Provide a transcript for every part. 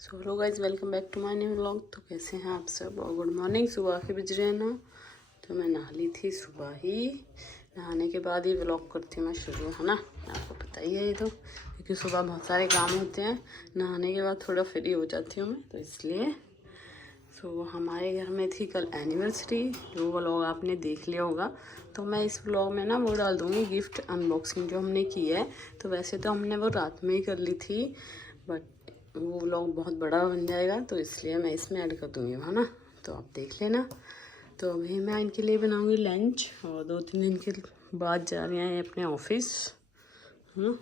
So hello guys, welcome back to my new vlog. तो कैसे हैं आप सब और गुड मॉर्निंग। सुबह के बज रहे हैं ना, तो मैं नहा ली थी सुबह ही। नहाने के बाद ही व्लॉग करती हूँ मैं शुरू, है ना। आपको पता ही है ये तो, क्योंकि सुबह बहुत सारे काम होते हैं। नहाने के बाद थोड़ा फ्री हो जाती हूँ मैं, तो इसलिए। सो हमारे घर में थी कल एनिवर्सरी, जो व्लॉग आपने देख लिया होगा। तो मैं इस व्लॉग में ना वो डाल दूँगी गिफ्ट अनबॉक्सिंग जो हमने की है। तो वैसे तो हमने वो रात में ही कर ली थी, बट वो व्लॉग बहुत बड़ा बन जाएगा, तो इसलिए मैं इसमें ऐड कर दूँगी, है ना। तो आप देख लेना। तो अभी मैं इनके लिए बनाऊँगी लंच, और 2-3 दिन के बाद जा रहे हैं अपने ऑफिस, है ना।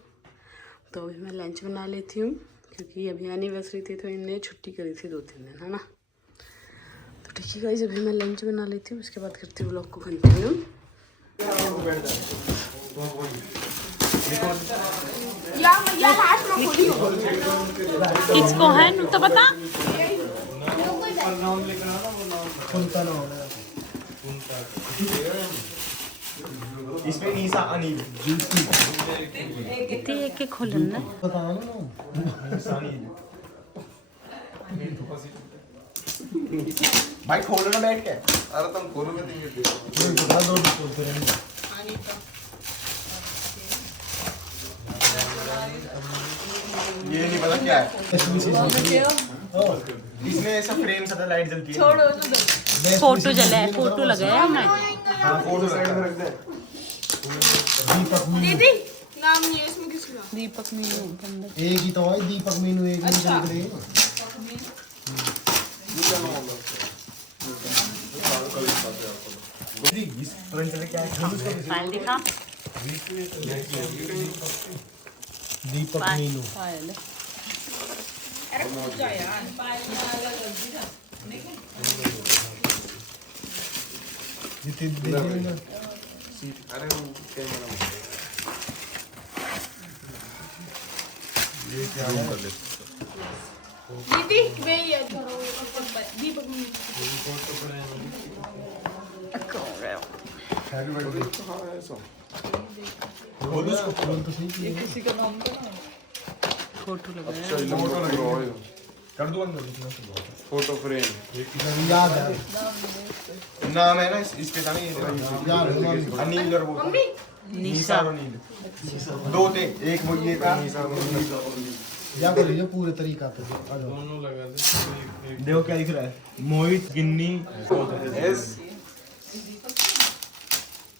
तो अभी मैं लंच बना लेती हूँ, क्योंकि अभी एनिवर्सरी थी तो इनने छुट्टी करी थी 2-3 दिन, है ना। तो ठीक है गाइस, अभी मैं लंच बना लेती हूँ, उसके बाद करती हूँ व्लॉग को कंटिन्यू। किसको है तो बता। इसमें नीसा अनिल इतनी एक के खोलन ना भाई खोलो ना बैठ के। अरे तुम खोलो में नहीं दे ये नहीं पता क्या है इसमें ऐसा फ्रेम सा लाइट जलती है। छोड़ो, फोटो जला है, फोटो लगाया हमने। हाँ फोटो साइड में रख दे। दीदी नाम नहीं है इसमें किसका? दीपक मीनू एक ही तो है दीपक मीनू, एक ही अच्छा। निकल गए। इस फ्रंट से क्या है? फाइल दिखा। दीपक मीनू फाइल अरे पूछ जा यार। जितने देखेंगे ना अरे वो कैमरा ये क्या है? दीदी वे ये छोड़ो दीपक में हैप्पी बर्थडे। हाँ ऐसा बोलो उसको। बोल तो सही किया। किसी का नाम तो ना फोटो लगाया। अच्छा ये फोटो लग रहा है। कर दूँ अंदर फोटो फ्रेम याद है नाम है ना इसके सामने यार है अनिल और वो निशा और अनिल दो थे, एक वो ये था। या कर लीजिए पूरे तरीका पे। आ जाओ दोनों लगा दे। देखो क्या दिख रहा है, मोहित गिन्नी एस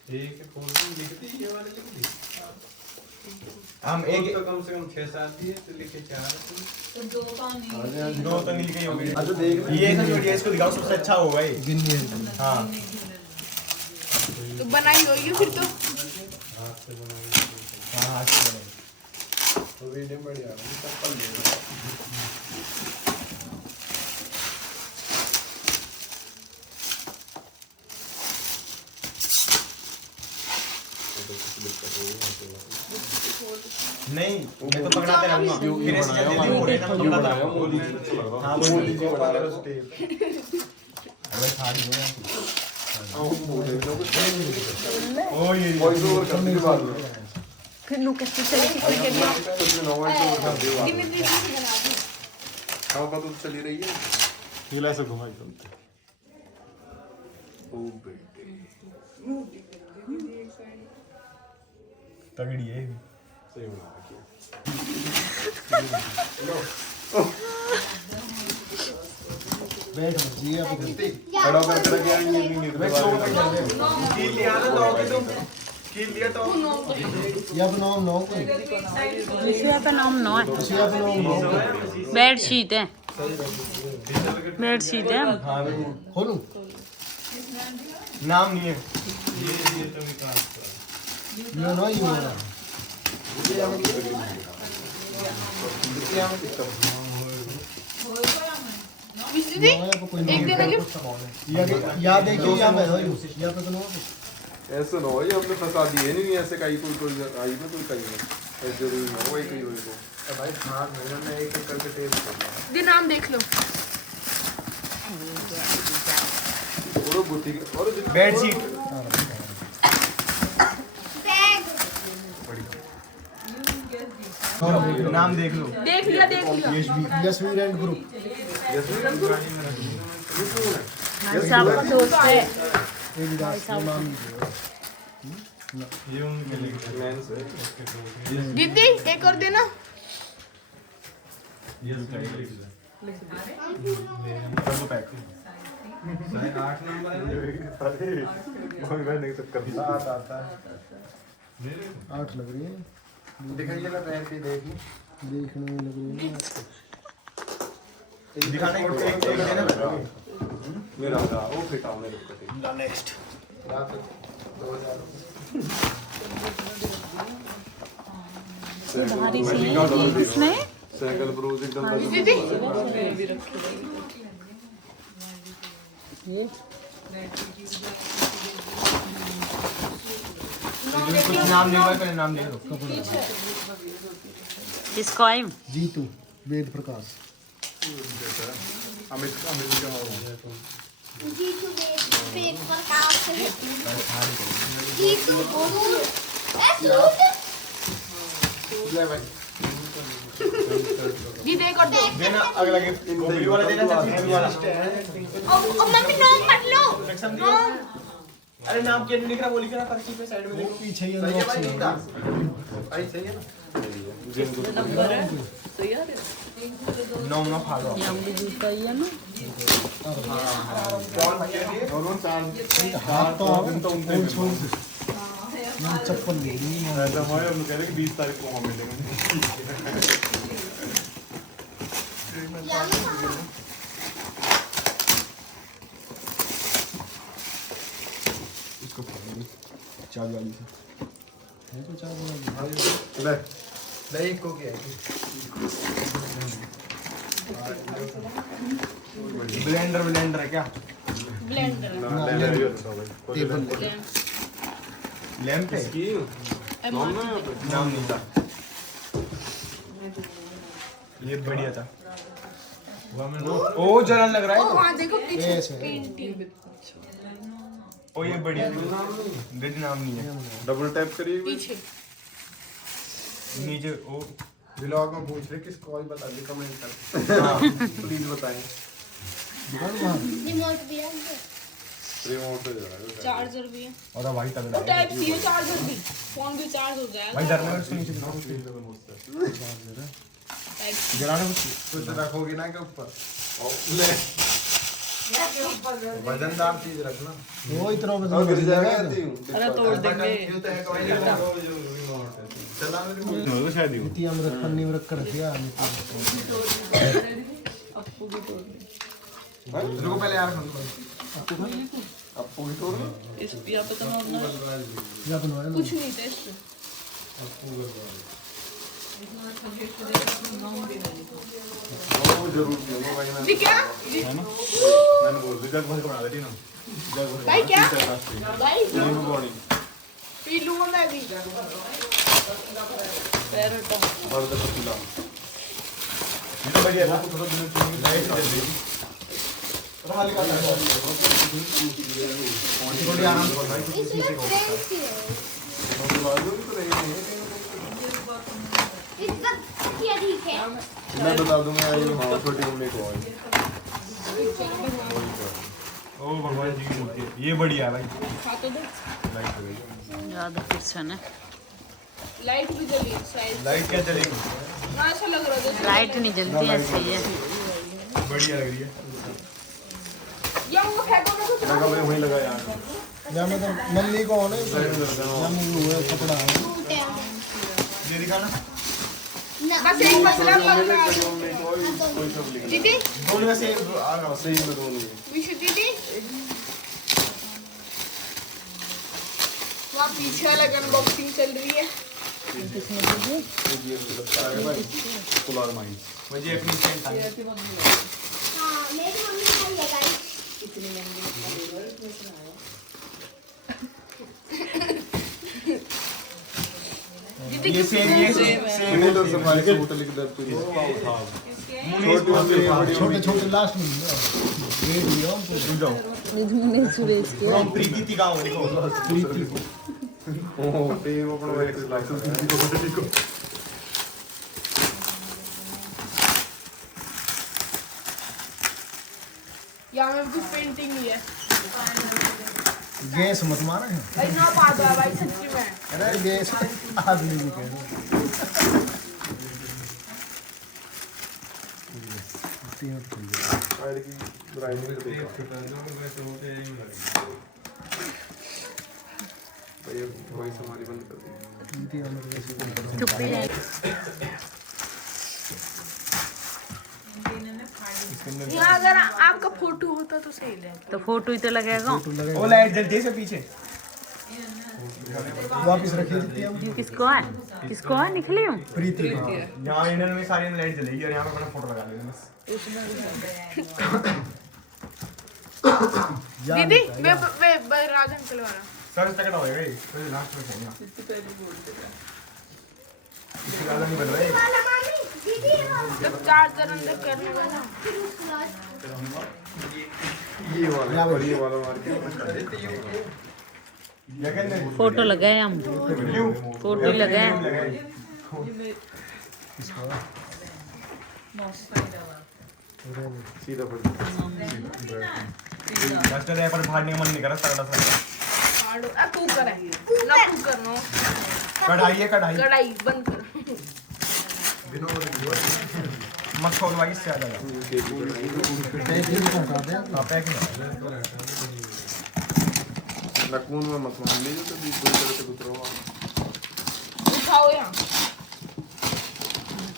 एक फोटो लिखती ये वाले लिखती हम एक तो कम से कम 6-7 दिए तो लिखे 4 दो तो मिल गई होगी। अच्छा देख ये ना जो इसको दिखाओ सबसे अच्छा होगा ये। गिन्नी है। हाँ तो बनाई होगी फिर तो। हाथ से बनाई हाँ हाँ अच्छी बनेगी। तो वीडियो बढ़िया है चप्पल ले नहीं मैं तो पकड़ाते रहूंगा फिर ऐसे जल्दी हो रहे ना तो पकड़ाता रहूंगा। हाँ वो नीचे बना रहा है उस टेप। अरे खाली हो गया। ओ ये वॉइस ओवर करने के बाद में फिर नु कैसे चले किसी के लिए। कुछ ना वॉइस ओवर कर दियो दीदी दीदी से बना दो। खाओ का तो चली रही है। हिला से घुमाई चलते। ओ बेटे तगड़ी है सही बना रखी बैठ जी आप खड़ा करके रखे हैं ये नहीं कील लिया ना तो के तुम कील लिया तो या बनाओ नो कोई इसी पे नाम नो है। या बनाओ नो बेड शीट है, बेड शीट है। हाँ खोलूं नाम नहीं है। ये तो निकाल ये ना ये वाला दीदी एक दिन आगे या देखिए या मैं या पे बनाओ ऐसे ना हो ये हमने फंसा दिए नहीं ऐसे कहीं कोई आई ना कोई कहीं ना ऐसे जरूरी ना वही कहीं होई को भाई हाथ में एक एक करके टेस्ट करना दीदी नाम देख लो। और बुद्धि और बेडशीट नाम देख लो। देख लिया देख लिया। Yashveer and group. सबका दोस्त है। एडिडास का नाम ये उनके लिए दीदी एक और देना। ये स्टाइल लिख दे। सबको पैक। 8 नंबर है। नहीं चक्कर आता है। 8 लग रही है। दिखाइए ना पहन के देखिए। देखने में लग रही है। दिखाने को एक देना लगा। मेरा वो फिट आओ मेरे को। नेक्स्ट। रात 2000। भारी सी है किसने साइकिल ब्रूज एकदम दीदी ये कुछ नाम लिखो पहले नाम लिख लो। किसको आई जीतू वेद प्रकाश। अमित का हो जीतू पेट पर काम से जीतू बोल ले भाई दीदी एक और दो। देना अगला गिफ्ट कॉपी वाला देना चाची वाला। अब मम्मी नाम मत लो नाम। अरे नाम क्या लिख रहा वो लिख रहा पर्ची पे साइड में वो देखो। पीछे ही सही है भाई अनबॉक्सिंग नहीं था। भाई सही है ना। नंबर है तो यार 9 फालो। ये हम भी का ही है ना कौन बच्चे के और वो चांद हाथ तो आप छोड़ छोड़ दे। ये चप्पल ले रही है। ऐसा हुआ है हम कह रहे कि 20 तारीख को हम मिलेंगे इसको चार वाली से है तो चार वाली। ले नहीं को क्या है ब्लेंडर ब्लेंडर है क्या ब्लेंडर ले ले ये तो भाई टेबल ले। लैंप है की नाम ना नाम नहीं था ये बढ़िया था ओ जलन लग रहा है वहाँ देखो पीछे ऐसे है। पेंटिंग। ओ ये बढ़िया डेड नाम नहीं है डबल टैप करिए पीछे नीचे ओ ब्लॉग में पूछ रहे किस कॉल बता दे कमेंट कर हाँ प्लीज बताएं दुकान वहाँ रिमोट भी है रिमोट से जा रहा है चार्जर भी है। और भाई तगड़ा है टाइप सी है चार्जर भी। फोन भी चार्ज हो जाएगा। भाई डरने में नीचे टाइप जलाने कुछ कुछ रखोगे ना के ऊपर ले वजनदार चीज रखना वो इतना और वजन गिर नहीं जाएगा लगा। अरे तोड़ देंगे चला शायद ही इतनी अमृत पन्नी में रख कर रखिया। अपू भी तोड़ दे रुको पहले यार आपको भी तोड़ इस यहाँ पे तो मारना है या तो नया कुछ नहीं था इसमें। वो जरूर क्यों भाई जी क्या मैंने बोल दिया जग भर के बना देती ना भाई क्या भाई नींबू पानी पी लूंगा मैं भी। पैरोट और तो पतीला ये तो बढ़िया था थोड़ा दिन चुनी लाइट कर दी थोड़ी आराम से भाई इसमें फ्रेंच है बाजू भी तो रही है इसका क्या ठीक है। मैं बता दूंगा ये हाँ छोटी उम्मीद को आई ओ भगवान जी की मूर्ति है। ये बढ़िया है भाई खा तो दो। लाइट हो गई ज़्यादा किचन है लाइट भी जली शायद। लाइट क्या चलेगी ना अच्छा लग रहा था। लाइट नहीं जलती ऐसे ही है बढ़िया लग रही है या वो फेंको ना कुछ। लगा मैं वहीं लगा यार या मतलब नल्ली को होने या मुझे वो कपड़ा है। ये दिखाना बस एक मसला लगा। कोई सब लिख दीदी दोनों में से आ रहा सही में दोनों विशु दीदी वहाँ पीछे अलग अनबॉक्सिंग चल रही है। कुलार माइंड मुझे अपनी सेंट हाँ मेरी मम्मी खाई है गाइस। दीदी ये सेम मैंने तो सफारी से होटल लिख दर तू छोटी वाली छोटे छोटे लास्ट में ये लियो हमको जाओ सुरेश के हम प्रीति ती गांव देखो ओ ते वो अपना एक लाइसेंस को यहाँ में कुछ पेंटिंग ही है। गैस मत मारा है। भाई ना पा दो भाई सच्ची में। अरे गैस आदमी भी कह रहे फायर की ब्राइटनेस देखो भाई वही हमारी बंद कर दी। यहाँ अगर आपका फोटो होता तो सही है। तो फोटो ही तो लगेगा। वो लाइट जलती है पीछे। वापस रखिए जितनी हम किसको है निकली हूँ। प्रीति यहाँ इंडियन में सारी में लाइट जलेगी और यहाँ पे अपना फोटो लगा लेंगे बस। दीदी मैं राजन चलवा सर तक होएगा ये तो लास्ट में खेलना इसके बाद नहीं बन रहा है जब चार्जर अंदर करने वाला ये वाला मार के फोटो लगाए हम। फोटो लगाए। सीधा पड़ डस्टर है पर भागने का मन नहीं कर रहा सारा सारा फाड़ो आ तू कर ना तू करनो कढ़ाई है कढ़ाई कढ़ाई बंद कर मत खोल भाई इससे आ जाएगा नकून में मत मान लीजिए तो बीच दूर तरह से गुजरो उठाओ यहाँ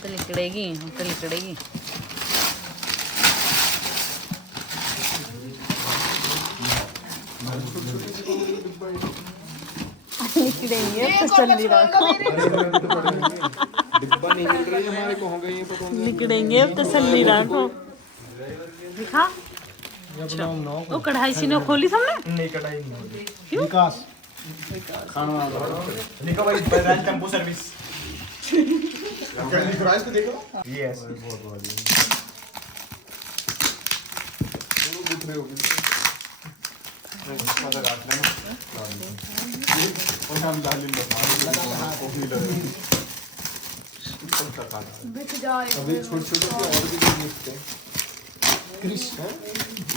तो लिकड़ेगी लिकड़ेंगे तो चल रहा डिब्बा नहीं मिल रही हमारे को हो गई है तो लिकड़ेंगे अब तसल्ली रखो। दिखा वो कढ़ाई सी ने खोली हमने। नहीं कढ़ाई नहीं विकास लिखो भाई बजाज टेम्पो सर्विस प्राइस को देखो यस गुथरे हो गए बिक जाए अभी छोटे-छोटे से और भी बीज निकलते हैं क्रिश है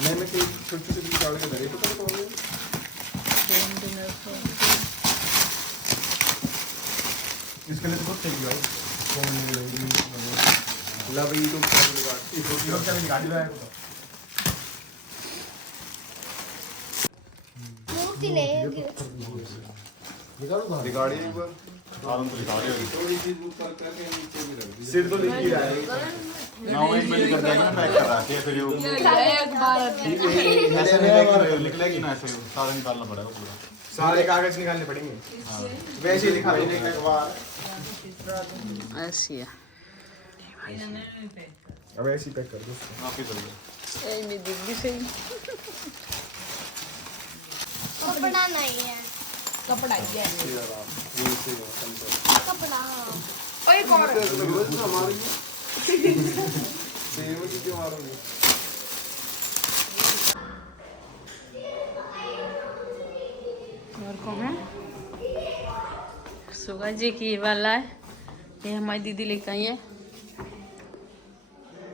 मैंने कोई छोटे-छोटे बीज डाल के धरे तो कौन कौन इसके लिए तो बहुत चाहिए भाई लव यू तो गाड़ी में मूर्ति ले रिगाड़ी एक बार सिर तो लिख ही रहा है सारे कागज निकालने पड़ेंगे वैसे ही लिखा लेने एक बार ऐसी है। अब ऐसे ही पैक कर दो ए मैं दिख भी सही। कपड़ा नहीं है कपड़ा ही है कपड़ा ओए कौन है हमारी सेव की क्यों मारोगे और कौन है सुगा जी की वाला है। ये हमारी दीदी लेकर आई है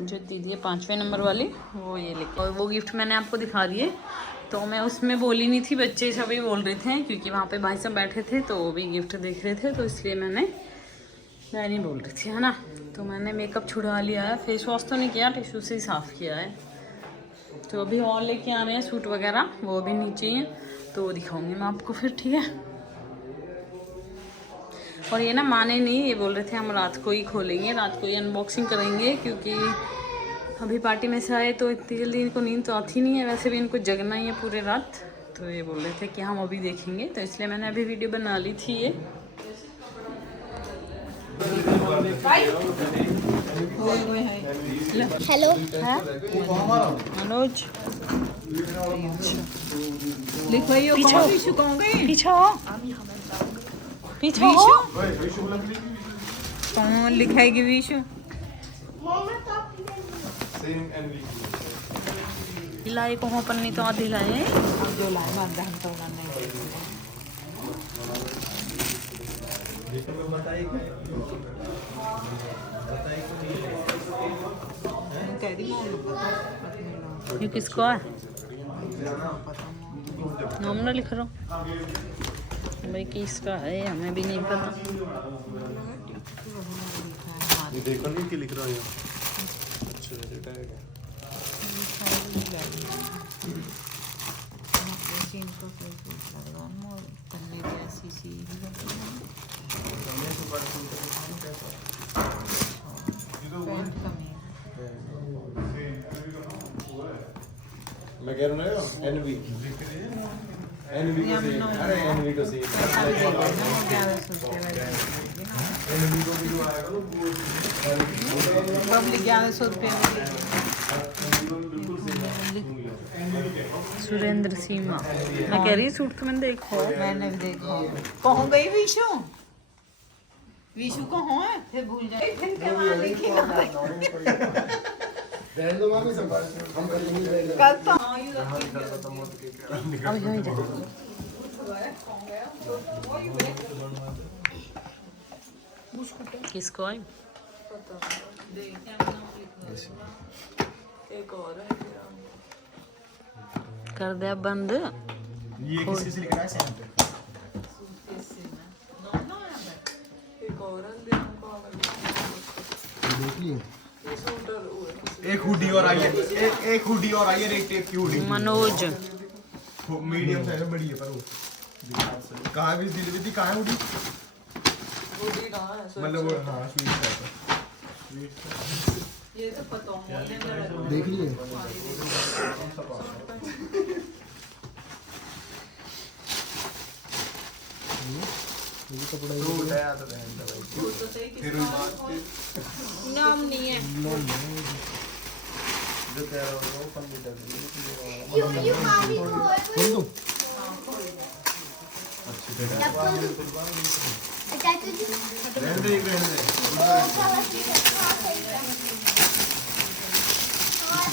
जो दीदी है 5वें नंबर वाली वो ये लेकर। और वो गिफ्ट मैंने आपको दिखा दिए तो मैं उसमें बोली नहीं थी। बच्चे सभी बोल रहे थे क्योंकि वहाँ पे भाई सब बैठे थे तो वो भी गिफ्ट देख रहे थे तो इसलिए मैं नहीं बोल रही थी है ना। तो मैंने मेकअप छुड़ा लिया है। फेस वॉश तो नहीं किया टिश्यू से ही साफ़ किया है। तो अभी और लेके आ रहे हैं सूट वगैरह वो भी नीचे ही है तो वो दिखाऊंगी मैं आपको फिर ठीक है। और ये ना माने नहीं ये बोल रहे थे हम रात को ही खोलेंगे रात को ही अनबॉक्सिंग करेंगे क्योंकि अभी पार्टी में से आए तो इतनी जल्दी इनको नींद तो आती नहीं है। वैसे भी इनको जगना ही है पूरे रात तो ये बोल रहे थे कि हम अभी देखेंगे तो इसलिए मैंने अभी वीडियो बना ली थी ये। हेलो मनोज लिखवाइयो पीछे विशु कहाँ गए पीछे पीछे कौन लिखाएगी विशु सेम एंड लाए को अपन नहीं तो आधे लाए जो लाए मानदा हम तो नहीं कह दी मोल ये किसका है? नाम ना लिख रहा हूँ भाई, किसका है हमें भी नहीं पता। ये देखो नहीं कि लिख रहा है अच्छा ये टैग है मैं कह रहा हूँ एनवी एनवी को से अरे एनवी को से एनवी को भी जो आएगा ना पब्लिक 1100 रुपये। सुरेंद्र सीमा मैं कह रही सूट तो मैंने देखो, मैंने भी देखा। कहाँ गई विशु? विशु कहाँ है? फिर भूल जाए। कल तो किसको आई? कर दे बंद। ये किसी से लिख रहा है सैम पे एक हुडी और आई है, एक हुडी और आई है, एक टेप की हुडी। मनोज मीडियम साइज है, बड़ी है पर वो कहाँ भी डिलीवरी थी, कहाँ है हुडी? मतलब वो हाँ स्वीट टाइप है। ये तो पता देख लिए ये कपड़ा तो उठाया तो बहन का भाई। फिर वही बात थी नाम नहीं है। जो कह रहा हूँ वो पंडित है You can't be खोल दूँ रहने दे, एक रहने दे।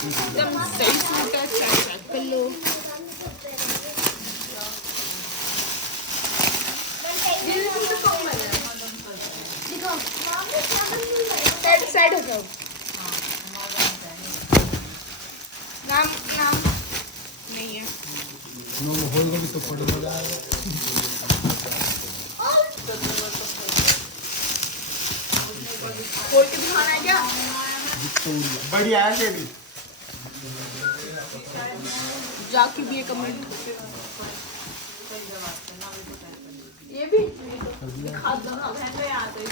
एकदम सही सूट है, चेक कर लो। साइड हो जाओ। नाम नाम नहीं है। नो होल भी तो पड़ेगा। खोल के दिखाना है क्या? बढ़िया है ये भी। जाके भी कमेंट। ये भी दिखा दो ना, बहन को याद है।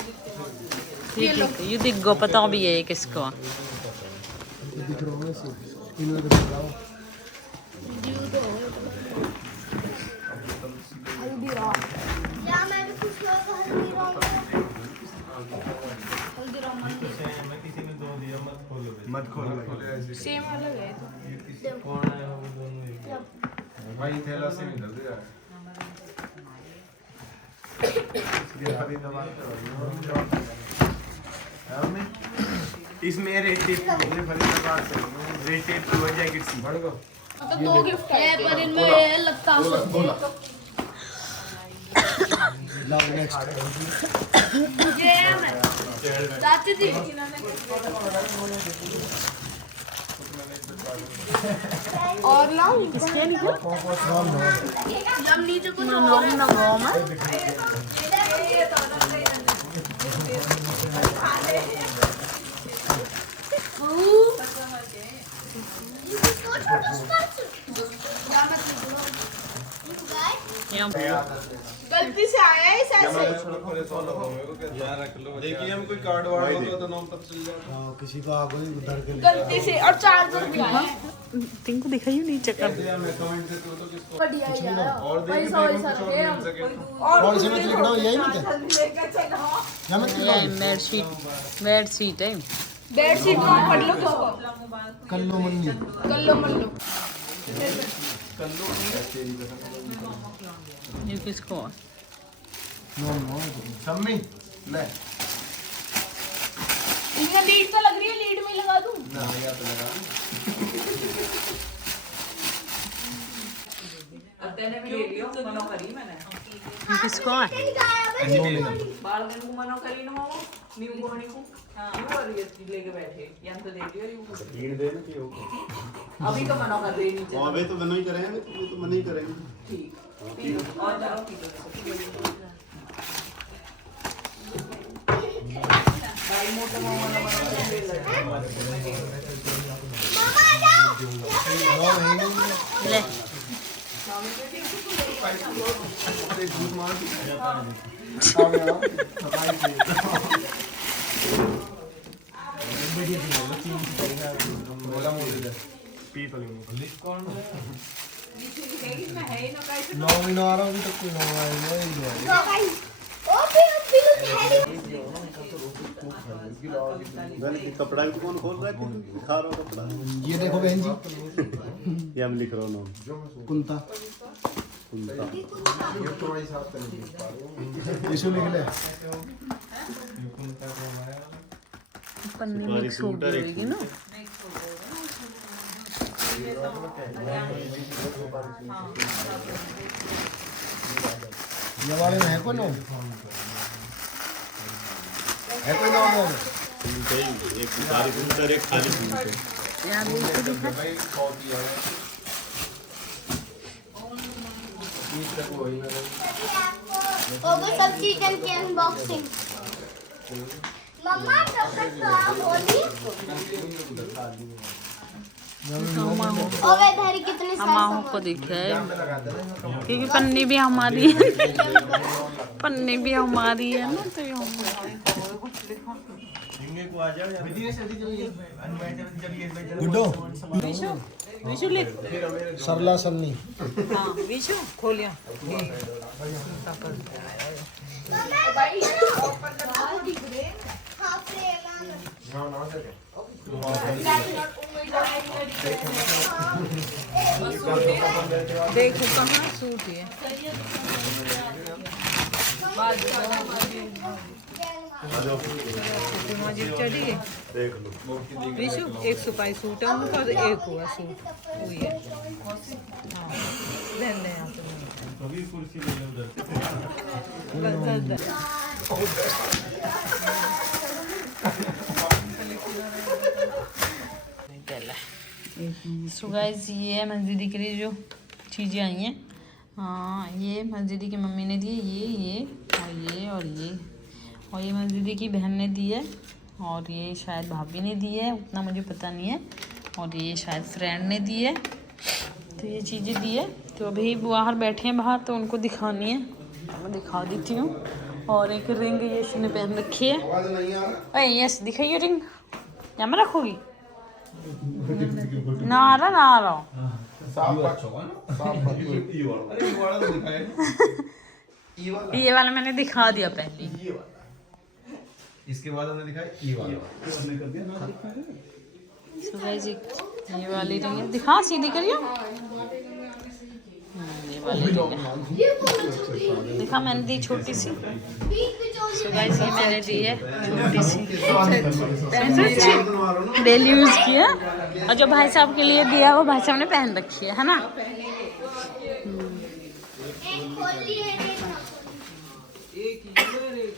ये दिख गो, पता भी है किसको। दिख रहा है से इन्होंने दिखाओ हल्दीराम या मैं भी कुछ लोग हल्दीराम मत खोलो भाई। सेम अलग है तो। भाई थैला से नहीं धर दिया। इसमें रेड टेप फरीदाबाद से रेड टेप की वजह जैकेट सी बढ़ गो मतलब दो गिफ्ट है पर इनमें लगता है। लाओ नेक्स्ट ये मैं चाची जी और लाऊं किसके लिए? जब नीचे को नाम ना नाम है। गलती से आया है ऐसे। देखिए हम कोई कार्ड वार्ड होगा तो नाम पता चल जाएगा। हाँ किसी को आगे उधर के लिए गलती से और चार्जर भी आया है। तिनको दिखाई नहीं चक्कर। मैं कमेंट से तो किसको बढ़िया ही आया। और देखिए पैसा देखो वैसा कुछ और लगे मिल सके और इसमें लिख रहा हूँ यही मत है लेकर चलो। या मत ये बेडशीट है। बेडशीट को पढ़ लो तो कल्लो मन्नी कर लो मन लो। ये किसको है? नो नो सम्मी ले इनका लीड तो लग रही है, लीड में लगा दूं। ना या तो लगा तेने भी ले लियो मनो करी मैंने ये किसको है? बाल को मनो करी ना मामो नींबू पानी को हाँ और ये लेके बैठे या तो दे दियो ये तीन दे ना कि हो अभी तो मना कर रही नीचे और वे तो मना ही करेंगे वे तो मना ही करेंगे ठीक पी लो और जाओ पी लो भाई मोटा मामा ले ले पी तो लेंगे कौन नौ महीना आ रहा हूँ अभी तक कोई नौ आया नहीं है। तो गाइस ओ पीलू थैली कपड़ा की दुकान खोल रहा है दिखा रहा हूँ कपड़ा ये देखो बहन जी ये हम लिख रहा हूँ नाम कुंता कुंता ये तो भाई साहब नहीं लिख पा रहे हो। यीशु लिख ले पन्नी मिक्स हो जाएगी ना। ये वाले में है कोई नौ है कोई नौ में एक सारी कुंतर एक खाली कुंतर यार ये तो दिखा भाई बहुत ही है ये तक वही ना ओ वो सब चिकन की अनबॉक्सिंग मम्मा कब तक तो आप बोली ओवे धरी कितने हम साल को दिखे क्योंकि पन्नी भी हमारी है पन्नी भी हमारी है ना तो ये को आ जाओ गुड्डो विशु लिख सरला सन्नी हाँ विशु खोलिया हां ना से देखो कहाँ सूट है मस्जिद चढ़ी है देख लो विशु एक सुपाई सूट है उनका और एक हुआ सूट हुई है हाँ ले ले यहाँ पे अभी कुर्सी ले लो उधर बस सो गाइस ये है मस्जिदी के लिए जो चीज़ें आई हैं। हाँ ये मस्जिदी की मम्मी ने दी है ये और ये मस्जिदी की बहन ने दी है और ये शायद भाभी ने दी है, उतना मुझे पता नहीं है, और ये शायद फ्रेंड ने दी है। तो ये चीज़ें दी है। तो अभी बाहर बैठे हैं बाहर तो उनको दिखानी है, मैं दिखा देती हूँ। और एक रिंग ये इसने पहन रखी है। अरे यस दिखाइए रिंग, क्या मैं रखूँगी ना आ रहा ये वाला मैंने दिखा दिया पहले। इसके बाद हमने दिखाया ये वाला So guys, ये वाली रिंग है, दिखा सीधी करियो। ये वाली रिंग है, दिखा मैंने दी छोटी सी। So guys, ये मैंने दी है छोटी सी, डेली यूज की है। और जो भाई साहब के लिए दिया वो भाई साहब ने पहन रखी है ना।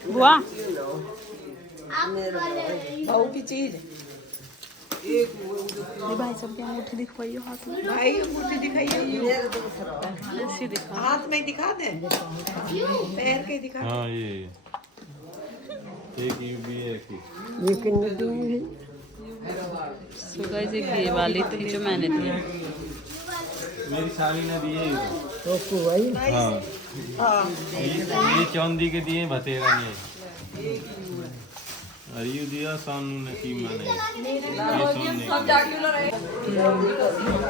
वाह बहू की चीज ये भाई साहब की अंगूठी दिखवाइयो हाथ में। भाई अंगूठी दिखाइए ऐसी दिखा, हाथ में दिखा दे पैर के दिखा हाँ ये एक भी है एक So guys, एक ये वाली थी जो मैंने दी है। मेरी साली ने दिए हाँ ये चौंदी के दिए भतेरा ने अरियू दिया सानू ने कीमा ने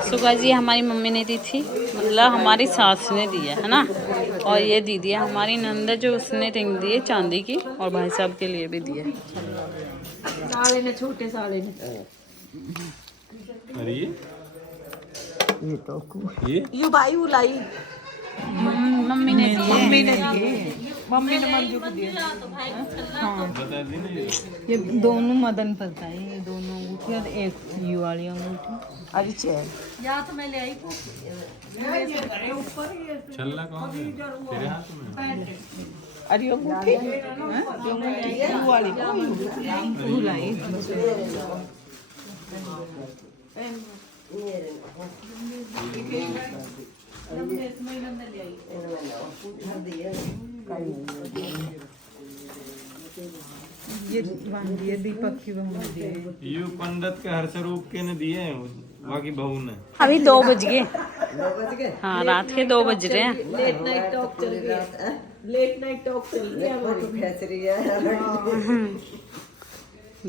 So guys, ये हमारी मम्मी ने दी थी, मतलब हमारी सास ने दी है ना। और ये दी है हमारी नंदा जो उसने रिंग दी है चांदी की, और भाई साहब के लिए भी दी है। साले ने छोटे साले ने अरे ये यू भाई उलाई मम्मी ने दी है। मम्मी ने मंजू को दिया बता दी ना ये दोनों मदन पता है, ये दोनों अंगूठी और एक यू वाली अंगूठी। अरे चैन या तो मैं ले आई को छल्ला कौन है तेरे हाथ में अरे यो मुठी यो वाली भुलाई ये दिए दीपक की बहू ने दिए यू पंडित के हर स्वरूप के ने दिए हैं बाकी बहू ने। अभी 2 बज गए। हाँ रात के 2 बज रहे हैं। लेट नाइट टॉक चल रही है, लेट नाइट टॉक चल रही है हमारी।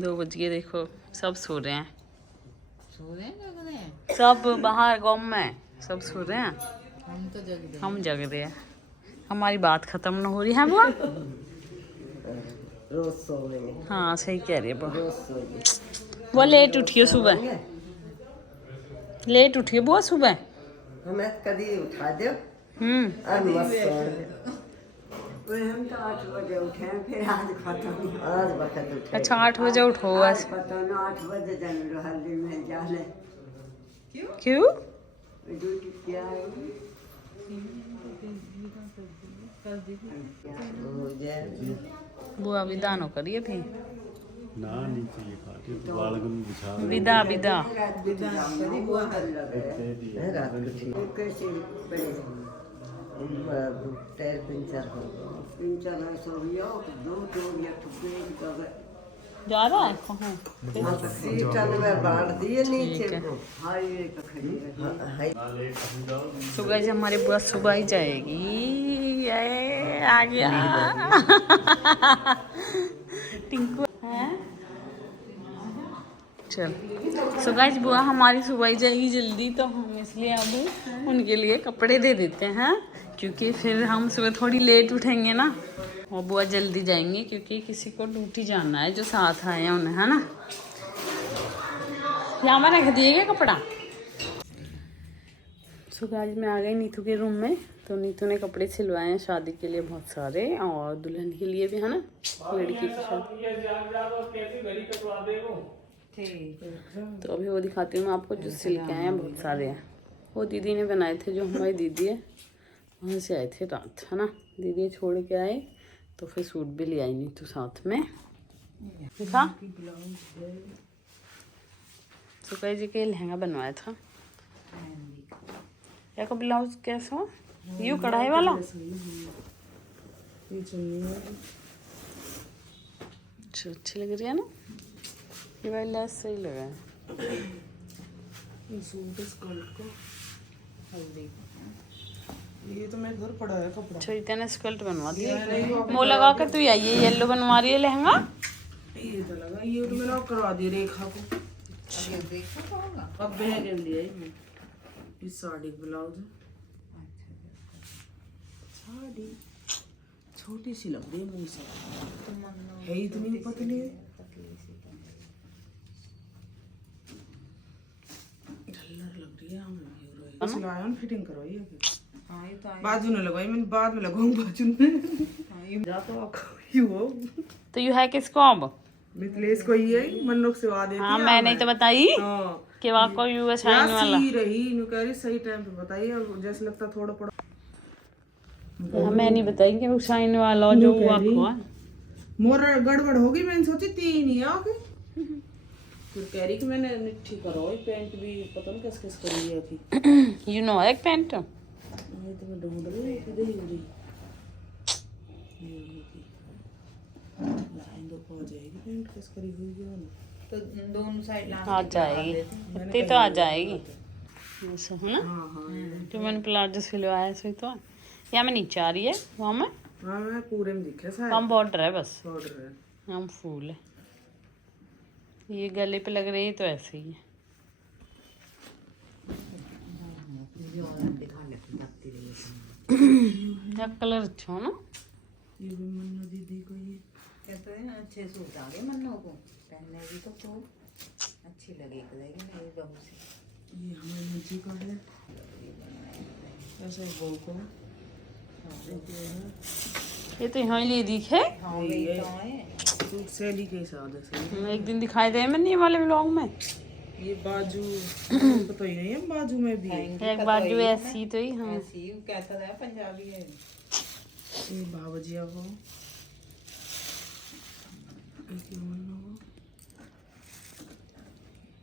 2 बज गए, देखो सब सो रहे हैं। सब बाहर गाँव में सब सो रहे हैं, हम जग रहे हैं। हमारी बात खत्म न हो रही है बुआ। रोज सोएंगे। हाँ सही कह रही है बुआ। वो लेट उठिए सुबह, लेट उठिए बुआ सुबह। हमें कभी उठा दो। हम्म हम तो 8 बजे उठे, फिर आज खत्म, आज वक्त उठे। अच्छा 8 बजे उठो बस। पता ना 8 बजे जाने हल्दी में जाने। क्यों? ड्यूटी क्या है? बुआ विदा नो करिए थे। ना नीचे ये खाते तो बालक में बिछा विदा विदा। कैसे बड़े टायर पंचर हो गया, सो गया, 2 हो गया, ठुके ज्यादा है कहाँ? सीटन में बांट दिए नीचे को, हाईवे पे खड़ी है। सुबह से हमारी बुआ सुबह ही जाएगी। ये आ गया टिंकू है। चल सो गाइस बुआ हमारी सुबह ही जाएगी जल्दी, तो हम इसलिए अब उनके लिए कपड़े दे देते हैं, क्योंकि फिर हम सुबह थोड़ी लेट उठेंगे ना, और बुआ जल्दी जाएंगे क्योंकि किसी को ड्यूटी जाना है जो साथ आए हैं उन्हें, है ना। यहाँ में रख दिए क्या कपड़ा। सो गाइस मैं आ गई नीतू के रूम में, तो नीतू ने कपड़े सिलवाए हैं शादी के लिए बहुत सारे, और दुल्हन के लिए भी, है ना, लड़की की शादी। तो अभी वो दिखाती हूँ मैं आपको जो सिल के आए हैं, बहुत सारे हैं। वो दीदी ने बनाए थे, जो हमारी दीदी है वहाँ से आए थे रात, है ना। दीदी छोड़ के आए तो फिर सूट भी ले आई नीतू साथ में। दिखा सुकाई जी के लहंगा बनवाया था। एक ब्लाउज कैसा यू कढ़ाई वाला, अच्छी लग रही है ना। ये वाली लेस सही लगा है। ये तो मेरे घर पड़ा है कपड़ा। अच्छा इतने स्कर्ट बनवा दिया मुँह लगा कर। तू आई है येलो बनवा रही है लहंगा। ये तो लगा, ये तो मैंने करवा दी रेखा को। अब बह के लिया इस साड़ी ब्लाउज, साड़ी छोटी सी लग रही है मुँह से, है इतनी पतली ढल्लर लग रही है। सिलाया फिटिंग करवाई है, बाजू ने लगवाई मैंने, बाद में लगाऊं बाजू में। तो यू है किसको अब मिथिलेश को ही है, मनोक से वादे। हाँ मैंने तो बताई कि वहाँ को यू है शाइन वाला रही कह रही सही टाइम पे बताइए, और जैसे लगता थोड़ा पड़ा। मैं नहीं बताई कि वो शाइन वाला जो हुआ मोर गड़बड़ होगी, मैंने सोची 3 ही आगे, फिर कह रही कि मैंने निट्ठी करो पेंट भी पता नहीं किस किस कर लिया थी। यू नो एक पेंट ये तो मैं ढूंढ रही हूँ किधर हो रही लाइन दो हो जाएगी पेंट किस करी हुई है ना, तो दोनों साइड आ जाएगी, इतनी तो आ जाएगी ऐसा, है ना। हाँ हाँ जो मैंने प्लाजो सिलवाया सही तो यहाँ में नीचे आ रही है, वहाँ में हाँ मैं पूरे में दिखे सारे कम बॉर्डर है बस, ऑर्डर है। हम फूल है। ये गले पे लग रही है तो ऐसे ही है। कलर अच्छा हो ना। ये भी मन्नू दीदी को ये कहते हैं अच्छे सूट आ गए मन्नू को, पहनने भी तो अच्छी लगेगी मेरी बहू से। ये हमारी मर्जी का है, ऐसे ही बहू को ये तो यहाँ लिए दिखे, सूट सैली के हिसाब से एक दिन दिखाई दे मैंने ये वाले व्लॉग में। ये बाजू पता ही नहीं है, बाजू में भी एक बाजू ऐसी तो ही। हाँ कहता है पंजाबी है। ये बाबूजिया को, एक ये मन्नू को,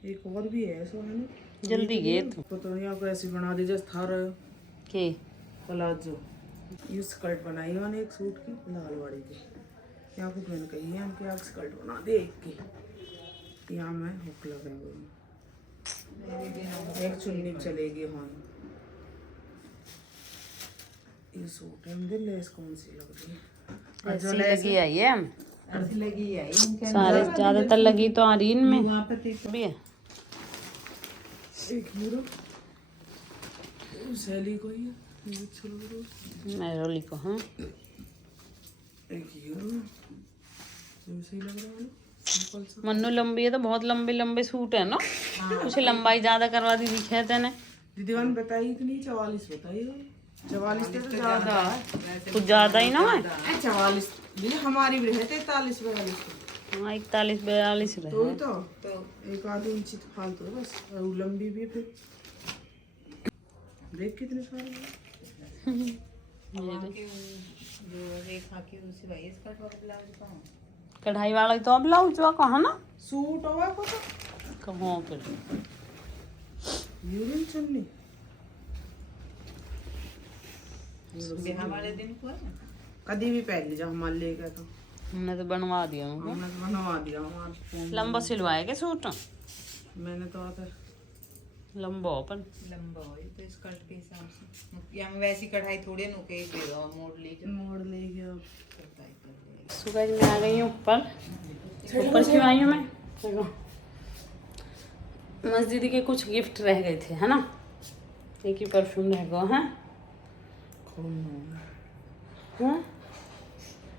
एक और भी है ऐसा है ना। जल्दी गए तो पता नहीं आपको ऐसी बना दी जैसे था रहे के प्लाजो। ये स्कर्ट बनाई मैंने एक सूट की लाल वाड़ी की, यहाँ को मैंने कही है हमके यहाँ स्कर्ट बना दे एक की, यहाँ मैं हुक लगाऊंगी, एक चुन्नी चलेगी। हाँ ये सूट है, मुझे लेस कौन सी लग रही है? ऐसी लगी आई है हम ऐसी लगी है सारे ज्यादातर लगी तो आ रही इनमें वहाँ पे थी भी है। 1 यूरो सैली को ही है, ये अच्छा लग रहा है। मैरोली को हाँ 1 यूरो ये सही लग रहा है ना, सिंपल सा। मन्नू लंबी है तो बहुत लंबे लंबे सूट है ना, कुछ लंबाई ज्यादा करवा दी दिखे थे ने। दीदी वन बताई इतनी 44 बताई, 44 तो ज्यादा है, कुछ ज्यादा ही ना है। 44 दीदी हमारी भी है 43 42 हाँ 41 42 तो रहे ही तो एक आधी इंची तो फालतू है बस, और वो लंबी भी है फिर। देख कितने सारे हैं। कढ़ाई वाला तो ब्लाउज हुआ कहाँ ना सूट हुआ को तो कहाँ फिर यूरिन चुन्नी हमारे दिन को कभी भी पहन लीजिए, हमारे ले गया था, हमने तो बनवा दिया उनको। हमने तो बनवा दिया हमारे। लंबा सिलवाए के सूट मैंने तो आता लंबा अपन लंबा हो तो स्कर्ट के हिसाब से या मैं वैसी कढ़ाई थोड़ी नु के दे दो मोड़ लीजिए मोड़ ले गया। सुबह मैं आ गई हूँ ऊपर क्यों आई हूँ मैं देखो मस्जिद के कुछ गिफ्ट रह गए थे है ना, एक ही परफ्यूम रह गया है हाँ?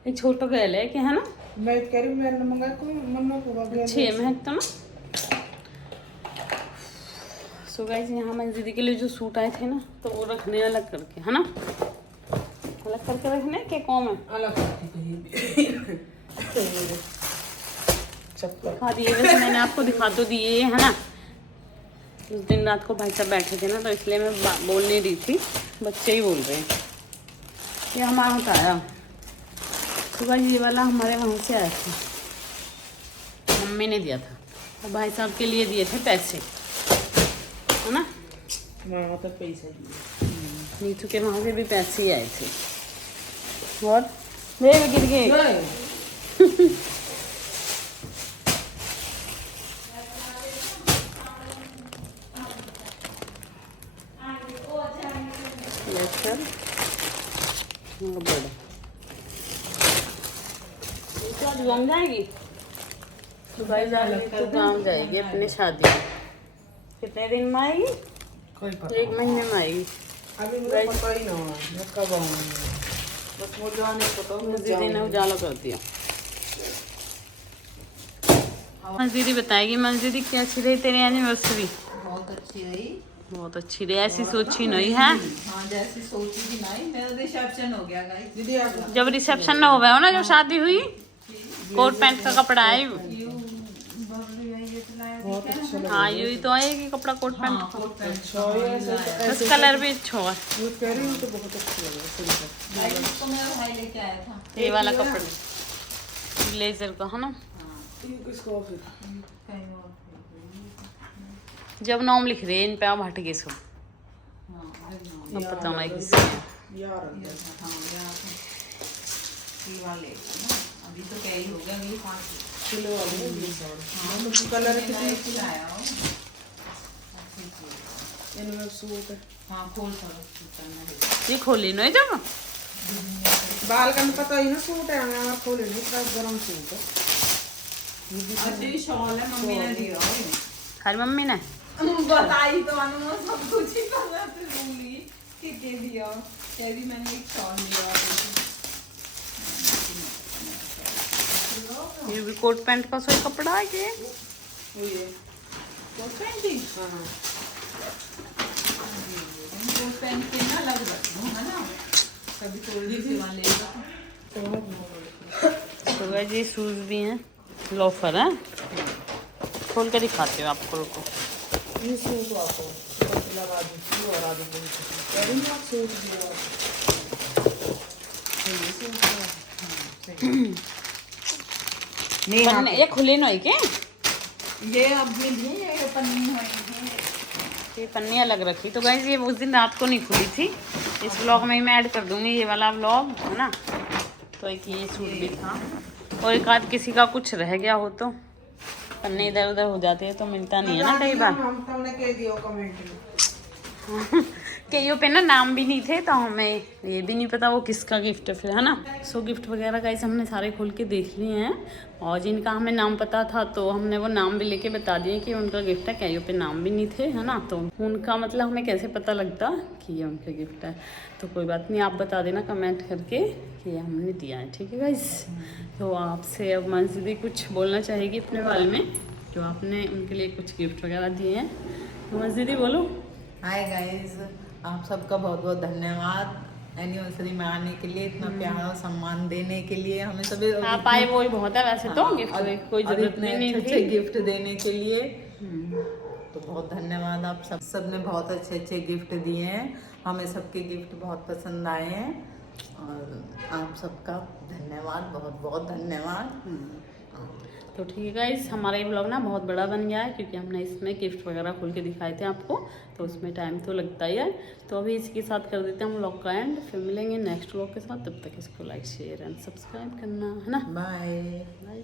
एक छोटा गैल है कि है ना, मैं कह रही हूँ मैंने मंगाया कोई मम्मा को बाबू 6 महक तो ना। सो गाइस यहाँ मस्जिद के लिए जो सूट आए थे ना तो वो रखने अलग करके है ना, अलग करके रखने के कौन है अलग चप्पल दिखा दिए वैसे मैंने आपको दिखा तो दिए है ना। उस दिन रात को भाई साहब बैठे थे ना तो इसलिए मैं बोल नहीं रही थी, बच्चे ही बोल रहे हैं। ये हमारा होता आया सुबह, ये वाला हमारे वहाँ से आया था, मम्मी ने दिया था और भाई साहब के लिए दिए थे पैसे है ना, वहाँ तक पैसा दिए। नीतू के वहाँ से भी पैसे ही आए थे। और देख गिर गए बन जाएगी तो भाई तो गाँव जाएगी अपनी शादी में। कितने दिन में आएगी? कोई पता 1 महीने में आएगी। अभी मुझे पता ही ना मैं कब आऊँगी, बस मुझे जाने को तो मस्जिद ने उजाला कर दिया। मस्जिद बताएगी मस्जिद कैसी रही तेरी एनिवर्सरी? बहुत अच्छी रही, बहुत अच्छी रही, ऐसी सोची नहीं है। हाँ जैसी सोची थी नहीं, मेरा रिसेप्शन हो गया गाइस। दीदी आप जब रिसेप्शन ना हो गया हो ना, जब शादी हुई कोट पैंट का कपड़ा आए बहुत अच्छा लगा। हाँ यही तो आएगी कपड़ा कोट पैंट का। कोट पैंट बस कलर भी अच्छा है, वो कह रही हूँ तो बहुत अच्छा लगा सिंपल। गाइस इसको मेरा भाई लेके आया था। ये वाला कपड़ा ब्लेजर का है ना। ये किसको फिर कहीं और जब नाम लिख रहे हैं इन पे आप हट गए सो, अब पता नहीं किससे है। यार हाँ यहाँ ये वाले ना अभी तो क्या ही हो गया, अभी 5 किलो वाले कलर कितने लाया हो। इनमें सूट है। हाँ खोल कर ये खोली नहीं जब बाल का पता ही ना सूट है, हमें खोले नहीं इतना गर्म सूट है। अच्छी शॉल है, मम्मी ने दिया खाली मम्मी ने बताई तो मैंने सब कुछ ही करना तो बोली कि दे दिया, कह दी मैंने एक शॉल लिया। ये भी कोट पैंट का सोई कपड़ा है ये। ये कोट पैंट ही हाँ कोट पहन के ना लग रखी हूँ है ना, कभी थोड़ी सी सिवा लेगा। तो गाइस ये शूज भी हैं, लोफर है, खोल कर दिखाते हो आपको, रुको। ये सूट आपको लगा दीजिए और आगे कह रही हूँ आप सूट दिया नहीं हाँ, ये खुले नहीं के ये अब मिली ये पन्नी है ये पन्नी अलग रखी। तो गाइस ये उस दिन रात को नहीं खुली थी, इस व्लॉग में ही मैं ऐड कर दूंगी ये वाला व्लॉग, है ना। तो एक ये सूट भी था, और एक आध किसी का कुछ रह गया हो तो पन्ने इधर उधर हो जाते हैं तो मिलता नहीं है ना कई बार। तुमने कह दियो कमेंट में कईयों पे ना नाम भी नहीं थे तो हमें ये भी नहीं पता वो किसका गिफ्ट है फिर, है ना। सो गिफ्ट वगैरह गाइस हमने सारे खोल के देख लिए हैं, और जिनका हमें नाम पता था तो हमने वो नाम भी लेके बता दिए कि उनका गिफ्ट है। कईयों पे नाम भी नहीं थे, है ना, तो उनका मतलब हमें कैसे पता लगता कि ये उनका गिफ्ट है। तो कोई बात नहीं, आप बता देना कमेंट करके कि ये हमने दिया है, ठीक है गाइस। तो आपसे अब मंजरी कुछ बोलना चाहेगी अपने बारे में, जो आपने उनके लिए कुछ गिफ्ट वगैरह दिए हैं। तो मंजरी बोलो। हाय गाइस, आप सबका बहुत बहुत धन्यवाद एनिवर्सरी में आने के लिए, इतना प्यार और सम्मान देने के लिए। हमें सभी आप आए वो ही बहुत है वैसे तो, गिफ्ट कोई जरूरत नहीं अच्छे थी। गिफ्ट देने के लिए, तो बहुत धन्यवाद। आप सब ने बहुत अच्छे अच्छे गिफ्ट दिए हैं, हमें सबके गिफ्ट बहुत पसंद आए हैं, और आप सबका धन्यवाद, बहुत बहुत धन्यवाद। तो ठीक है गाइस, हमारा ये व्लॉग ना बहुत बड़ा बन गया है क्योंकि हमने इसमें गिफ्ट वगैरह खोल के दिखाए थे आपको, तो उसमें टाइम तो लगता ही है। तो अभी इसी के साथ कर देते हैं हम व्लॉग का एंड, फिर मिलेंगे नेक्स्ट व्लॉग के साथ। तब तक इसको लाइक शेयर एंड सब्सक्राइब करना, है ना। बाय। बाय।